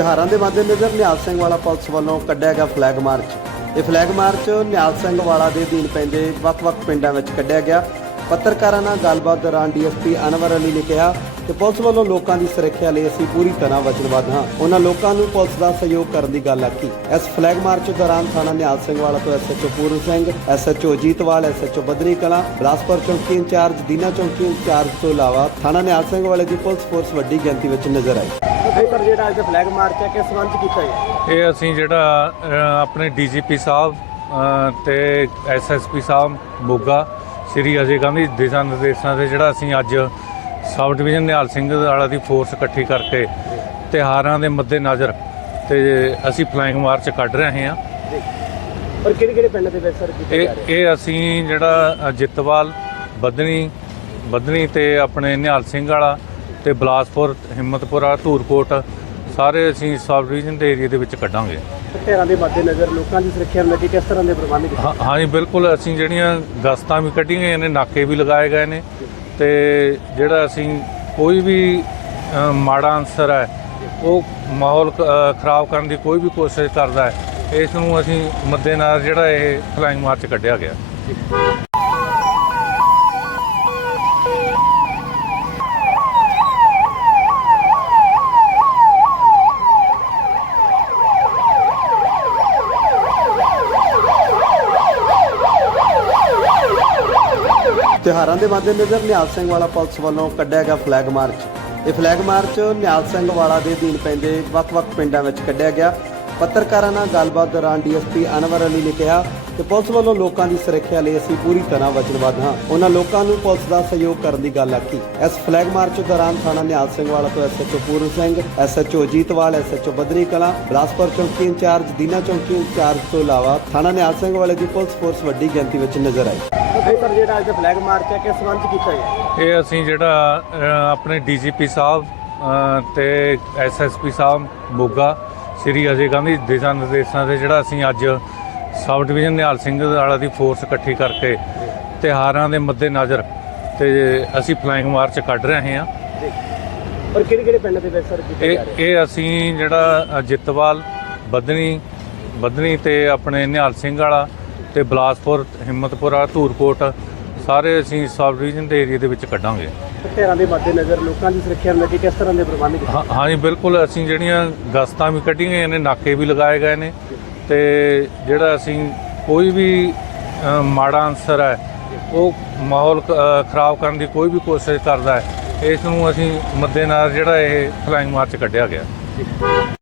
ਤਿਉਹਾਰਾਂ ਦੇ ਮੱਦੇਨਜ਼ਰ ਨਿਹਾਲ ਸਿੰਘ ਵਾਲਾ ਪੁਲਿਸ ਵੱਲੋਂ ਕੱਢਿਆ ਗਿਆ ਫਲੈਗ ਮਾਰਚ। ਇਹ ਫਲੈਗ ਮਾਰਚ ਨਿਹਾਲ ਸਿੰਘ ਵਾਲਾ ਦੇ ਦੀਨ ਪੈਂਦੇ ਵੱਖ-ਵੱਖ ਪਿੰਡਾਂ ਵਿੱਚ ਕੱਢਿਆ ਗਿਆ। ਪੱਤਰਕਾਰਾਂ ਨਾਲ ਗੱਲਬਾਤ ਦੌਰਾਨ ਡੀਐਸਪੀ ਅਨਵਰ ਅਲੀ ਨੇ ਕਿਹਾ ਕਿ ਪੁਲਿਸ ਵੱਲੋਂ ਲੋਕਾਂ ਦੀ ਸੁਰੱਖਿਆ ਲਈ ਅਸੀਂ ਪੂਰੀ ਤਰ੍ਹਾਂ ਵਚਨਬੱਧ ਹਾਂ। ਉਹਨਾਂ ਲੋਕਾਂ ਨੂੰ ਪੁਲਿਸ ਦਾ ਸਹਿਯੋਗ ਕਰਨ ਦੀ ਗੱਲ ਆਖੀ। ਇਸ ਫਲੈਗ ਮਾਰਚ ਦੌਰਾਨ ਥਾਣਾ ਨਿਹਾਲ ਸਿੰਘ ਵਾਲਾ ਤੋਂ SHO Puran Singh SHO Jitwal SHO Badri Kalan, Bilaspur ਚੌਕੀ ਇੰਚਾਰਜ ਦੀਨਾ ਚੌਕੀ ਇੰਚਾਰਜ ਤੋਂ ਇਲਾਵਾ ਥਾਣਾ ਨਿਹਾਲ ਸਿੰਘ ਵਾਲੇ ਦੀ ਪੁਲਿਸ ਫੋਰਸ ਵੱਡੀ ਗਿਣਤੀ ਵਿੱਚ ਨਜ਼ਰ ਆਈ। ਭਾਈ ਪਰ ਜਿਹੜਾ ਅੱਜ ਫਲੈਗ ਮਾਰਚ ਹੈ ਕਿਸ ਸੰਬੰਧ ਚ ਕੀਤਾ ਗਿਆ ਇਹ ਅਸੀਂ ਜਿਹੜਾ ਅ, ਆਪਣੇ ਡੀਜੀਪੀ ਸਾਹਿਬ ਅ, ਤੇ ਐਸਐਸਪੀ ਸਾਹਿਬ ਮੋਗਾ ਸ੍ਰੀ ਅਜੇ ਗਾਂਧੀ ਦਿਸ਼ਾ ਨਿਰਦੇਸ਼ਾਂ ਦੇ ਜਿਹੜਾ ਅਸੀਂ ਅੱਜ ਸਬ ਡਿਵੀਜ਼ਨ ਨਿਹਾਲ ਸਿੰਘ ਵਾਲਾ ਦੀ ਫੋਰਸ ਇਕੱਠੀ ਕਰਕੇ ਤਿਹਾਰਾਂ ਦੇ ਮੱਦੇ ਨਜ਼ਰ ਤੇ ਅਸੀਂ ਫਲਾਈਂਗ ਮਾਰਚ ਕੱਢ ਰਹੇ ਹਾਂ। ਪਰ ਕਿਹੜੇ ਕਿਹੜੇ ਪਿੰਡ ਦੇ ਵਿੱਚ ਸਰ ਕੀਤਾ ਇਹ ਜਾ ਰਿਹਾ ਇਹ ਅਸੀਂ ਜਿਹੜਾ ਅ, ਜਿੱਤਵਾਲ ਬਦਨੀ ਬਦਨੀ ਤੇ ਆਪਣੇ ਨਿਹਾਲ ਸਿੰਘ ਵਾਲਾ ਤੇ ਬਲਾਸਪੁਰ ਹਿੰਮਤਪੁਰਾ ਧੂਰਕੋਟ ਸਾਰੇ ਅਸੀਂ ਸਬ ਡਿਵੀਜ਼ਨ ਦੇ ਏਰੀਆ ਦੇ ਵਿੱਚ ਕੱਢਾਂਗੇ। ਤਿਉਹਾਰਾਂ ਦੇ ਮੱਦੇਨਜ਼ਰ ਲੋਕਾਂ ਦੀ ਸੁਰੱਖਿਆ ਨੂੰ ਲੈ ਕੇ ਕਿਸ ਤਰ੍ਹਾਂ ਦੇ ਪ੍ਰਬੰਧ ਕੀਤੇ? ਹਾਂ ਹਾਂਜੀ ਬਿਲਕੁਲ ਅਸੀਂ ਜਿਹੜੀਆਂ ਗਸਤਾਂ ਵੀ ਕੱਢੀਆਂ ਗਈਆਂ ਨੇ ਨਾਕੇ ਵੀ ਲਗਾਏ ਗਏ ਨੇ ਤੇ ਜਿਹੜਾ ਅਸੀਂ ਕੋਈ ਵੀ ਮਾੜਾ ਅਨਸਰ ਹੈ ਉਹ ਮਾਹੌਲ ਖਰਾਬ ਕਰਨ ਦੀ ਕੋਈ ਵੀ ਕੋਸ਼ਿਸ਼ ਕਰਦਾ ਹੈ ਇਸ ਨੂੰ ਅਸੀਂ ਮੱਦੇਨਜ਼ਰ ਜਿਹੜਾ ਇਹ ਫਲਾਈਂਗ ਮਾਰਚ ਕੱਢਿਆ ਗਿਆ। ਤਿਉਹਾਰਾਂ ਦੇ ਮੱਦੇਨਜ਼ਰ ਨਿਹਾਲ ਸਿੰਘ ਵਾਲਾ ਪੁਲਿਸ ਵੱਲੋਂ ਕੱਢਿਆ ਗਿਆ ਫਲੈਗ ਮਾਰਚ। ਇਹ ਫਲੈਗ ਮਾਰਚ ਨਿਹਾਲ ਸਿੰਘ ਵਾਲਾ ਦੇ ਦੀਨ ਪੈਂਦੇ ਵੱਖ-ਵੱਖ ਪਿੰਡਾਂ ਵਿੱਚ ਕੱਢਿਆ ਗਿਆ। ਪੱਤਰਕਾਰਾਂ ਨਾਲ ਗੱਲਬਾਤ ਦੌਰਾਨ ਡੀਐਸਪੀ ਅਨਵਰ ਅਲੀ ਨੇ ਕਿਹਾ ਕਿ ਪੁਲਿਸ ਵੱਲੋਂ ਲੋਕਾਂ ਦੀ ਸੁਰੱਖਿਆ ਲਈ ਅਸੀਂ ਪੂਰੀ ਤਰ੍ਹਾਂ ਵਚਨਬੱਧ ਹਾਂ। ਉਹਨਾਂ ਲੋਕਾਂ ਨੂੰ ਪੁਲਿਸ ਦਾ ਸਹਿਯੋਗ ਕਰਨ ਦੀ ਗੱਲ ਆਖੀ। ਇਸ ਫਲੈਗ ਮਾਰਚ ਦੌਰਾਨ ਥਾਣਾ ਨਿਹਾਲ ਸਿੰਘ ਵਾਲਾ ਤੋਂ SHO Puran Singh SHO Jitwal SHO Badri Kalan, Bilaspur ਚੌਕੀ ਇੰਚਾਰਜ ਦੀਨਾ ਚੌਕੀ ਇੰਚਾਰਜ ਤੋਂ ਇਲਾਵਾ ਥਾਣਾ ਨਿਹਾਲ ਸਿੰਘ ਵਾਲੇ ਦੀ ਪੁਲਿਸ ਫੋਰਸ ਵੱਡੀ ਗਿਣਤੀ ਵਿੱਚ ਨਜ਼ਰ ਆਈ। ਭਾਈ ਪਰ ਜਿਹੜਾ ਅੱਜ ਫਲੈਗ ਮਾਰਚ ਹੈ ਕਿਸ ਸੰਬੰਧ ਚ ਕੀਤਾ ਗਿਆ? ਇਹ ਅਸੀਂ ਜਿਹੜਾ ਅ, ਆਪਣੇ ਡੀਜੀਪੀ ਸਾਹਿਬ ਅ, ਤੇ ਐਸਐਸਪੀ ਸਾਹਿਬ ਮੋਗਾ ਸ੍ਰੀ ਅਜੇ ਗਾਂਧੀ ਦਿਸ਼ਾ ਨਿਰਦੇਸ਼ਾਂ ਦੇ ਜਿਹੜਾ ਅਸੀਂ ਅੱਜ ਸਬ ਡਿਵੀਜ਼ਨ ਨਿਹਾਲ ਸਿੰਘ ਵਾਲਾ ਦੀ ਫੋਰਸ ਇਕੱਠੀ ਕਰਕੇ ਤਿਹਾਰਾਂ ਦੇ ਮੱਦੇ ਨਜ਼ਰ ਤੇ ਅਸੀਂ ਫਲਾਈਂਗ ਮਾਰਚ ਕੱਢ ਰਹੇ ਹਾਂ। ਪਰ ਕਿਹੜੇ ਕਿਹੜੇ ਪਿੰਡ ਦੇ ਵਿੱਚ ਸਰ ਕੀਤਾ ਇਹ ਜਾ ਰਿਹਾ? ਇਹ ਅਸੀਂ ਜਿਹੜਾ ਅ, ਜਿੱਤਵਾਲ ਬਦਨੀ ਬਦਨੀ ਤੇ ਆਪਣੇ ਨਿਹਾਲ ਸਿੰਘ ਵਾਲਾ ਤੇ ਬਿਲਾਸਪੁਰ ਹਿੰਮਤਪੁਰਾ ਧੂਰਕੋਟ ਸਾਰੇ ਅਸੀਂ ਸਬ ਡਿਵੀਜ਼ਨ ਦੇ ਏਰੀਆ ਦੇ ਵਿੱਚ ਕੱਢਾਂਗੇ। ਤਿਉਹਾਰਾਂ ਦੇ ਮੱਦੇਨਜ਼ਰ ਲੋਕਾਂ ਦੀ ਸੁਰੱਖਿਆ ਨੂੰ ਲੈ ਕੇ ਕਿਸ ਤਰ੍ਹਾਂ ਦੇ ਪ੍ਰਬੰਧ ਕੀਤੇ? ਹਾਂ ਹਾਂਜੀ ਬਿਲਕੁਲ ਅਸੀਂ ਜਿਹੜੀਆਂ ਗਸਤਾਂ ਵੀ ਕੱਢੀਆਂ ਗਈਆਂ ਨੇ ਨਾਕੇ ਵੀ ਲਗਾਏ ਗਏ ਨੇ ਤੇ ਜਿਹੜਾ ਅਸੀਂ ਕੋਈ ਵੀ ਮਾੜਾ ਅਨਸਰ ਹੈ ਉਹ ਮਾਹੌਲ ਖਰਾਬ ਕਰਨ ਦੀ ਕੋਈ ਵੀ ਕੋਸ਼ਿਸ਼ ਕਰਦਾ ਹੈ ਇਸ ਨੂੰ ਅਸੀਂ ਮੱਦੇਨਜ਼ਰ ਜਿਹੜਾ ਇਹ ਫਲਾਈਂਗ ਮਾਰਚ ਕੱਢਿਆ ਗਿਆ।